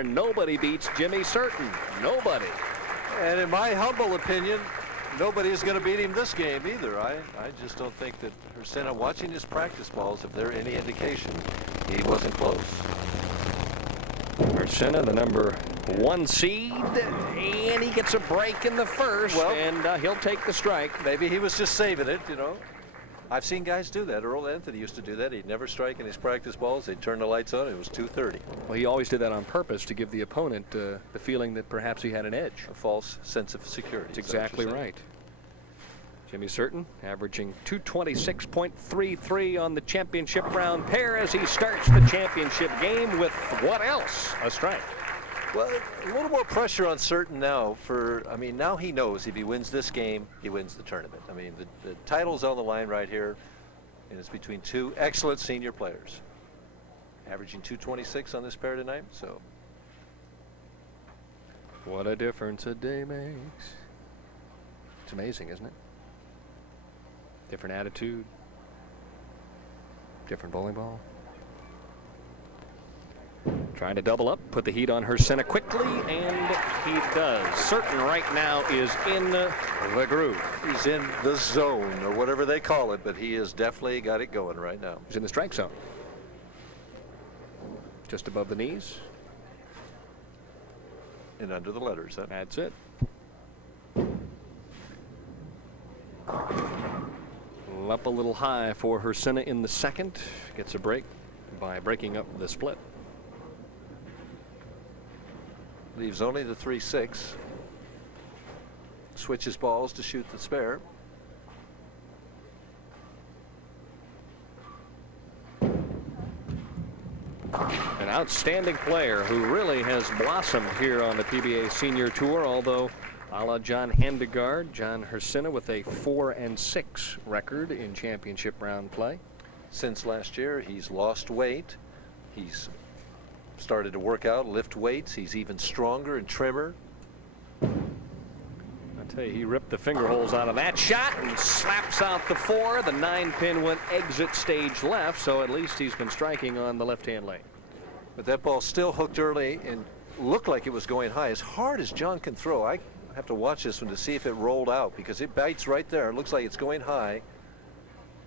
Nobody beats Jimmy Certain. Nobody. And in my humble opinion, nobody is going to beat him this game either. I just don't think that Hriscina, watching his practice balls, if they're any indication, he wasn't close. Hriscina, the number 1 seed, and he gets a break in the first, and he'll take the strike. Maybe he was just saving it, you know. I've seen guys do that. Earl Anthony used to do that. He'd never strike in his practice balls. They'd turn the lights on. It was 2:30. Well, he always did that on purpose to give the opponent the feeling that perhaps he had an edge. A false sense of security. That's exactly right. Jimmy Certain averaging 226.33 on the championship round pair as he starts the championship game with what else? A strike. Well, a little more pressure on Certain now I mean, now he knows if he wins this game, he wins the tournament. I mean, the title's on the line right here, and it's between two excellent senior players. Averaging 226 on this pair tonight, so. What a difference a day makes. It's amazing, isn't it? Different attitude, different bowling ball. Trying to double up, put the heat on Hirscina quickly, and he does. Certain right now is in the groove. He's in the zone, or whatever they call it, but he has definitely got it going right now. He's in the strike zone. Just above the knees. And under the letters. Huh? That's it. Up a little high for Hirscina in the second. Gets a break by breaking up the split. Leaves only the 3-6. Switches balls to shoot the spare. An outstanding player who really has blossomed here on the PBA Senior Tour, although a la John Handegard, John Hirscina with a 4-6 record in championship round play. Since last year, he's lost weight. He's started to work out, lift weights. He's even stronger and trimmer. I tell you, he ripped the finger holes out of that shot and slaps out the 4. The 9-pin went exit stage left, so at least he's been striking on the left-hand lane. But that ball still hooked early and looked like it was going high. As hard as John can throw, I have to watch this one to see if it rolled out, because it bites right there. It looks like it's going high,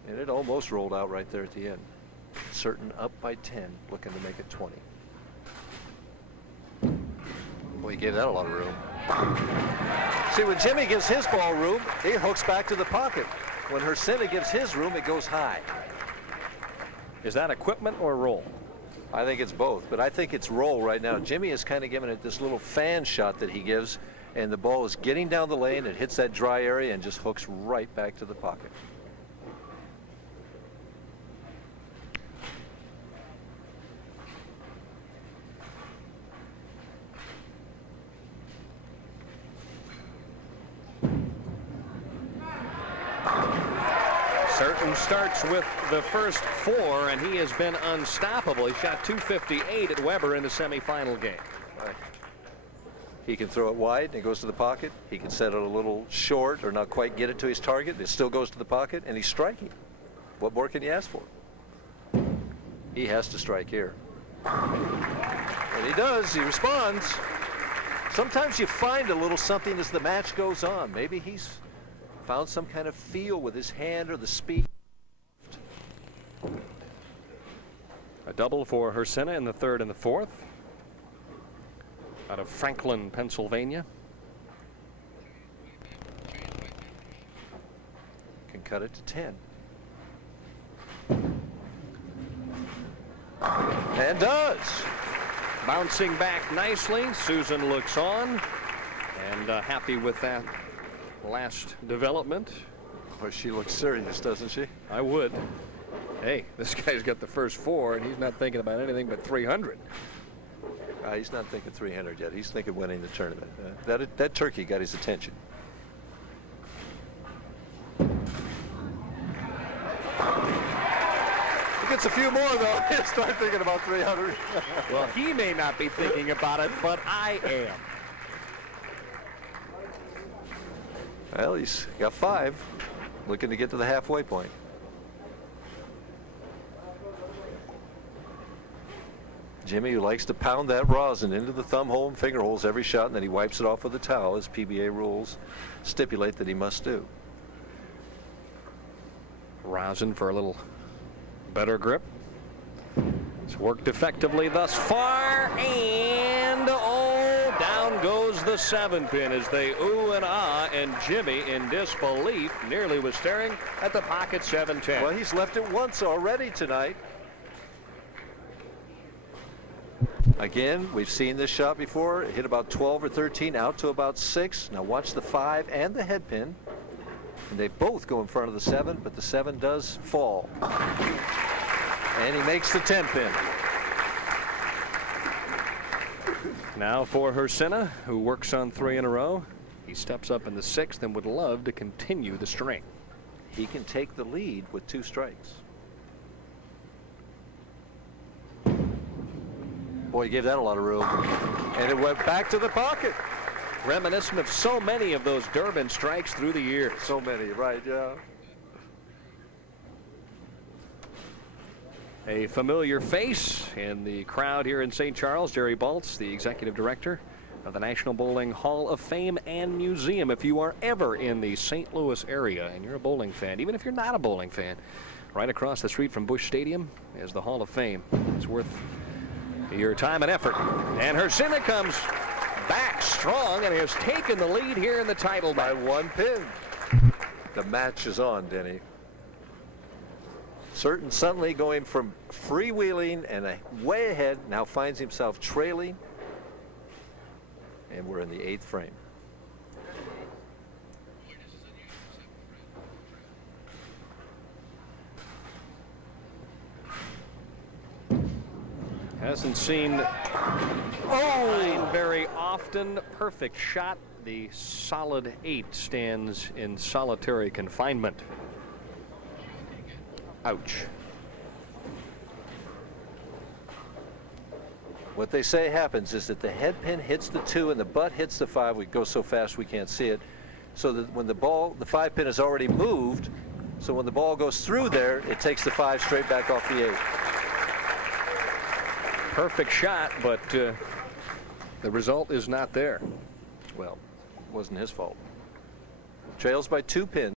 and it almost rolled out right there at the end. Certain up by 10, looking to make it 20. Well, he gave that a lot of room. See, when Jimmy gives his ball room, it hooks back to the pocket. When Hriscina gives his room, it goes high. Is that equipment or roll? I think it's both, but I think it's roll right now. Jimmy is kind of giving it this little fan shot that he gives, and the ball is getting down the lane. It hits that dry area and just hooks right back to the pocket. Certain starts with the first 4, and he has been unstoppable. He shot 258 at Weber in the semifinal game. Right. He can throw it wide and it goes to the pocket. He can set it a little short or not quite get it to his target. It still goes to the pocket, and he's striking. What more can you ask for? He has to strike here. And he does. He responds. Sometimes you find a little something as the match goes on. Maybe he's found some kind of feel with his hand or the speed. A double for Hirscina in the third and the fourth. Out of Franklin, Pennsylvania. Can cut it to 10. And does. Bouncing back nicely. Susan looks on and happy with that last development. Well, she looks serious, doesn't she? I would. Hey, this guy's got the first 4, and he's not thinking about anything but 300. He's not thinking 300 yet. He's thinking winning the tournament. That turkey got his attention. He gets a few more, though. He'll start thinking about 300. Well, he may not be thinking about it, but I am. Well, he's got 5, looking to get to the halfway point. Jimmy, who likes to pound that rosin into the thumb hole and finger holes every shot, and then he wipes it off with a towel, as PBA rules stipulate that he must do. Rosin for a little better grip. It's worked effectively thus far, and oh, down goes the 7-pin as they ooh and ah, and Jimmy, in disbelief, nearly was staring at the pocket 7-10. Well, he's left it once already tonight. Again, we've seen this shot before. It hit about 12 or 13, out to about 6. Now watch the 5 and the head pin. And they both go in front of the 7, but the 7 does fall. And he makes the 10-pin. Now for Hirscina, who works on 3 in a row. He steps up in the 6th and would love to continue the string. He can take the lead with 2 strikes. Boy, he gave that a lot of room. And it went back to the pocket. Reminiscent of so many of those Durbin strikes through the years. So many, right, yeah. A familiar face in the crowd here in St. Charles, Jerry Baltz, the executive director of the National Bowling Hall of Fame and Museum. If you are ever in the St. Louis area and you're a bowling fan, even if you're not a bowling fan, right across the street from Busch Stadium is the Hall of Fame. It's worth your time and effort. And Hirscina comes back strong and has taken the lead here in the title by match. 1 pin. The match is on, Denny. Suddenly going from freewheeling and way ahead, now finds himself trailing. And we're in the 8th frame. Hasn't seen very often. Perfect shot. The solid 8 stands in solitary confinement. Ouch. What they say happens is that the head pin hits the 2 and the butt hits the 5. We go so fast we can't see it. So that when the 5 pin is already moved, so when the ball goes through there, it takes the 5 straight back off the 8. Perfect shot, but the result is not there. Well, it wasn't his fault. Trails by 2 pins.